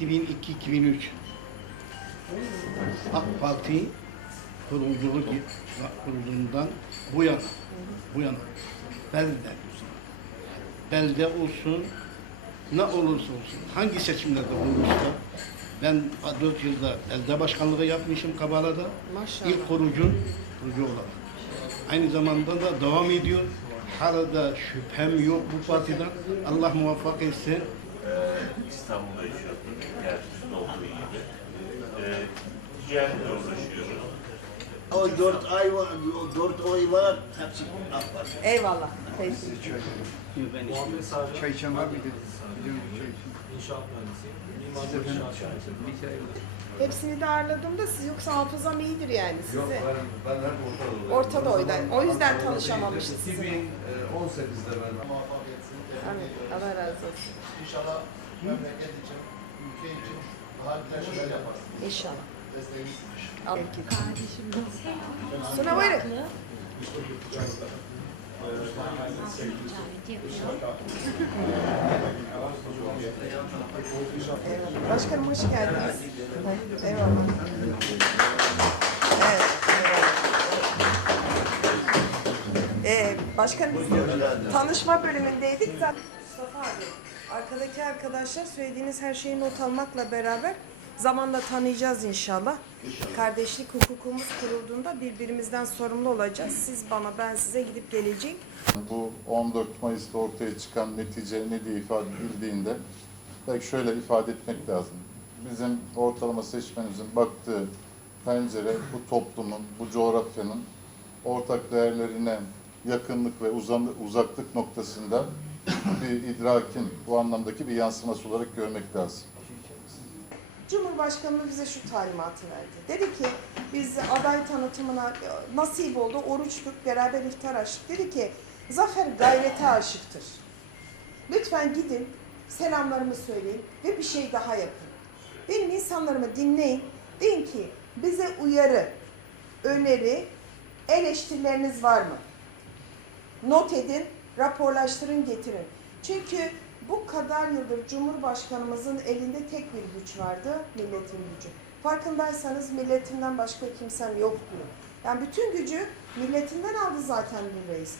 2002-2003 AK Parti kurulduğu kurulduğundan bu yana bu yana belde belde olsun ne olursa olsun hangi seçimlerde olursa ben 4 yılda elde başkanlığı yapmışım Kabala'da. Maşallah. İlk kurucu, kurucu olarak. Aynı zamanda da devam ediyor. Hala da şüphem yok bu partiden. Allah muvaffak etsin. İstanbul'da yaşıyorum. Olduğu gibi. Ee, ticaretle uğraşıyoruz. O dört ay var, o dört oy var, hepsi AK Parti. Eyvallah. Peki. Çay içen var mıydı? Biliyorum çay için. İnşaat mühendisiyim. Mimarlık inşaat mühendisiyim. Hepsini de ağırladım da siz yoksa hafızam iyidir yani size. Yok ben, ben hep Orta Doğu'dayım. Orta Doğu'dayım. O yüzden tanışamamışız sizinle. 2018'de ben Amin. Allah razı olsun. İnşallah memleket için, ülke için güzel şeyler yaparsınız. İnşallah. Desteğiniz Al. Suna buyurun. Başkanım hoş geldiniz. Eyvallah. Evet. Ee, başkanım tanışma bölümündeydik. Mustafa abi, arkadaki arkadaşlar söylediğiniz her şeyi not almakla beraber zamanla tanıyacağız inşallah. Kardeşlik hukukumuz kurulduğunda birbirimizden sorumlu olacağız. Siz bana, ben size gidip geleceğim. Bu 14 Mayıs'ta ortaya çıkan netice ne diye ifade edildiğinde belki şöyle ifade etmek lazım. Bizim ortalama seçmenimizin baktığı pencere bu toplumun, bu coğrafyanın ortak değerlerine yakınlık ve uzaklık noktasında bir idrakin, bu anlamdaki bir yansıması olarak görmek lazım. Cumhurbaşkanımız bize şu talimatı verdi. Dedi ki biz aday tanıtımına nasip oldu, oruçtuk, beraber iftar açtık. Dedi ki zafer gayrete aşıktır. Lütfen gidin, selamlarımı söyleyin ve bir şey daha yapın. Benim insanlarımı dinleyin. Deyin ki bize uyarı, öneri, eleştirileriniz var mı? Not edin, raporlaştırın, getirin. Çünkü bu kadar yıldır Cumhurbaşkanımızın elinde tek bir güç vardı, milletin gücü. Farkındaysanız milletimden başka kimsem yok diyor. Yani bütün gücü milletinden aldı zaten bu reis.